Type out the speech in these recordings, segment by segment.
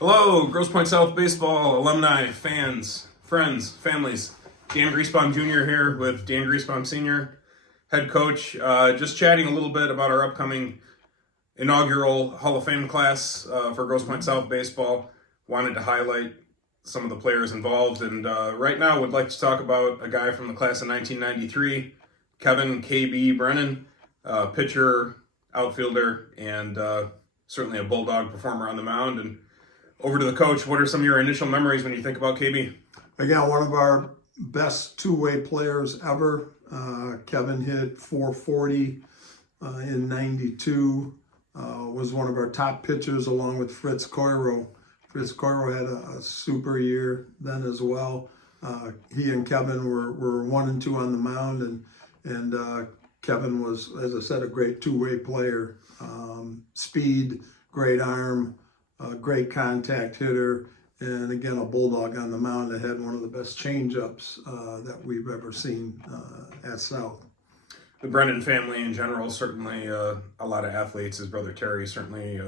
Hello, Grosse Pointe South baseball alumni, fans, friends, families. Dan Griesbaum Jr. here with Dan Griesbaum Sr., head coach. Just chatting a little bit about our upcoming inaugural Hall of Fame class for Grosse Pointe South baseball. Wanted to highlight some of the players involved, and right now would like to talk about a guy from the class of 1993, Kevin KB Brennan, pitcher, outfielder, and certainly a bulldog performer on the mound. And over to the coach. What are some of your initial memories when you think about KB? Again, one of our best two-way players ever. Kevin hit 440 in 92. Was one of our top pitchers along with Fritz Coiro. Fritz Coiro had a super year then as well. He and Kevin were 1 and 2 on the mound, and Kevin was, as I said, a great two-way player. Speed, great arm, great contact hitter, and again, a bulldog on the mound that had one of the best changeups that we've ever seen at South. The Brennan family in general, certainly a lot of athletes. His brother Terry certainly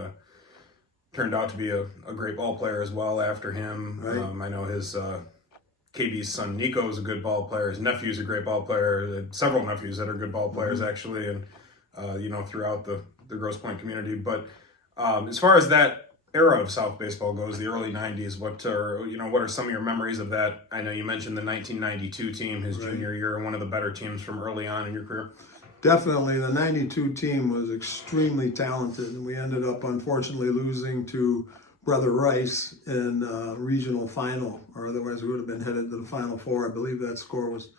turned out to be a great ball player as well after him. Right. I know his KB's son Nico is a good ball player. His nephew's a great ball player. Several nephews that are good ball players actually, and throughout the Grosse Pointe community. But as far as that era of South baseball goes, the early 90s, what are some of your memories of that? I know you mentioned the 1992 team, his junior year, one of the better teams from early on in your career. Definitely, the 92 team was extremely talented, and we ended up unfortunately losing to Brother Rice in regional final, or otherwise we would have been headed to the Final Four. I believe that score was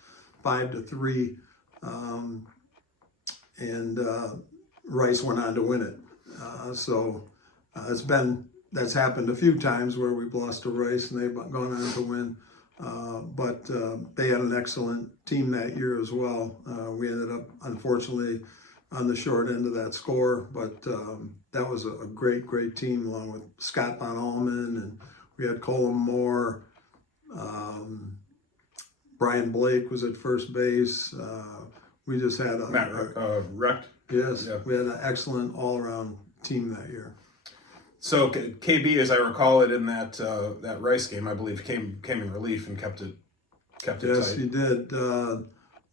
5-3, and Rice went on to win it. That's happened a few times where we've lost to Rice and they've gone on to win. But they had an excellent team that year as well. We ended up, unfortunately, on the short end of that score, but that was a great, great team along with Scott Von Allman, and we had Colin Moore. Brian Blake was at first base. We just had Wrecked. Yes, yeah. We had an excellent all-around team that year. So KB, as I recall it in that Rice game, I believe came in relief and kept it tight. Yes, he did.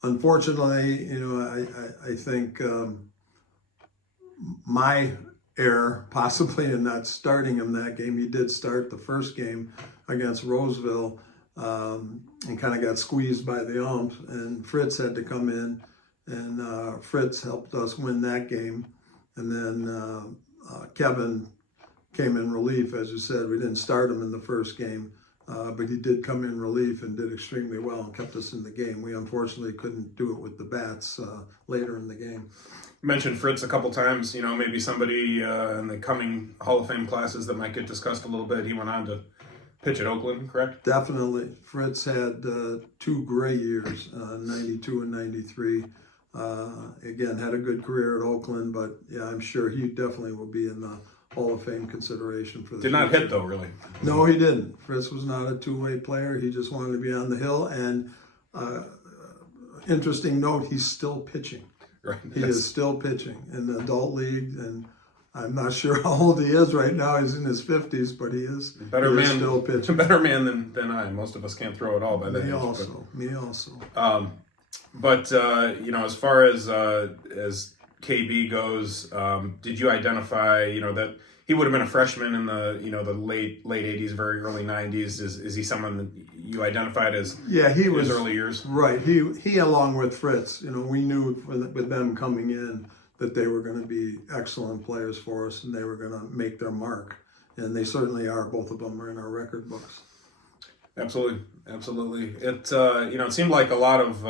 Unfortunately, I think my error possibly in not starting him that game. He did start the first game against Roseville and kind of got squeezed by the ump, and Fritz had to come in, and Fritz helped us win that game, and then Kevin came in relief. As you said, we didn't start him in the first game, but he did come in relief and did extremely well and kept us in the game. We unfortunately couldn't do it with the bats later in the game. You mentioned Fritz a couple times, maybe somebody in the coming Hall of Fame classes that might get discussed a little bit. He went on to pitch at Oakland, correct? Definitely. Fritz had 2 great years, 92 and 93. Again, had a good career at Oakland, but yeah, I'm sure he definitely will be in the Hall of Fame consideration for the Did not hit though, really. No, he didn't. Fritz was not a two-way player. He just wanted to be on the hill. And interesting note, he's still pitching. Right. He is still pitching in the adult league, and I'm not sure how old he is right now. He's in his 50s, but he is still pitching. Better man than I. Most of us can't throw at all by that age. Me also. But as far as KB goes, did you identify, that he would have been a freshman in the, the late 80s, very early 90s? Is he someone that you identified as he was his early years? Right. He along with Fritz, we knew with them coming in that they were going to be excellent players for us and they were going to make their mark. And they certainly are. Both of them are in our record books. Absolutely. It seemed like a lot of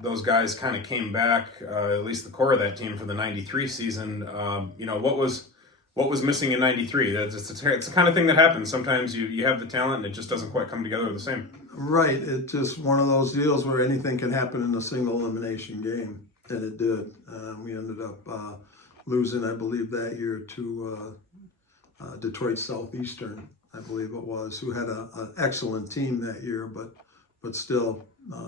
those guys kind of came back, at least the core of that team for the 93 season. What was missing in 93? It's the kind of thing that happens. Sometimes you have the talent and it just doesn't quite come together the same. Right. It's just one of those deals where anything can happen in a single elimination game. And it did. We ended up losing, I believe, that year to Detroit Southeastern, I believe it was, who had an excellent team that year, but still,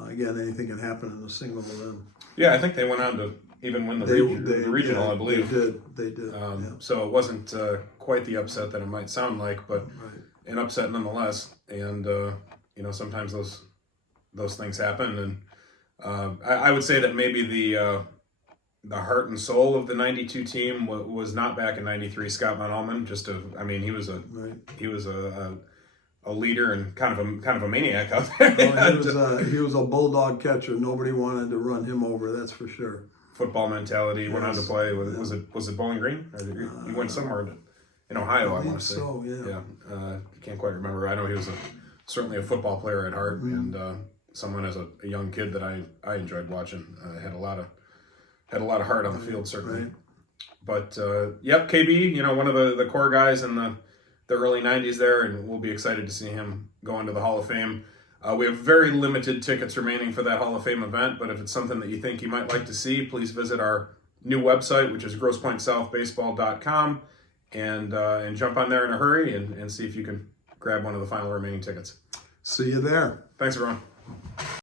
again, anything can happen in a single elim. Yeah, I think they went on even win the, They, the regional, yeah, I believe. They did. Yeah. So it wasn't quite the upset that it might sound like, but Right. an upset nonetheless. And you know, sometimes those things happen. And I would say that maybe the heart and soul of the '92 team was not back in '93. Scott Van Almen, I mean, he was a leader and kind of a maniac out there. Well, he was a bulldog catcher. Nobody wanted to run him over. That's for sure. Football mentality. Went on to play. Was it Bowling Green? Or he went somewhere in Ohio. I want to say. So yeah. Can't quite remember. I know he was certainly a football player at heart, and someone as a young kid that I enjoyed watching. Had a lot of heart on the field, certainly. Right. But yep, KB, you know, one of the core guys in the early '90s there, and we'll be excited to see him go into the Hall of Fame. We have very limited tickets remaining for that Hall of Fame event, but if it's something that you think you might like to see, please visit our new website, which is grosspointsouthbaseball.com, and jump on there in a hurry and see if you can grab one of the final remaining tickets. See you there. Thanks, everyone.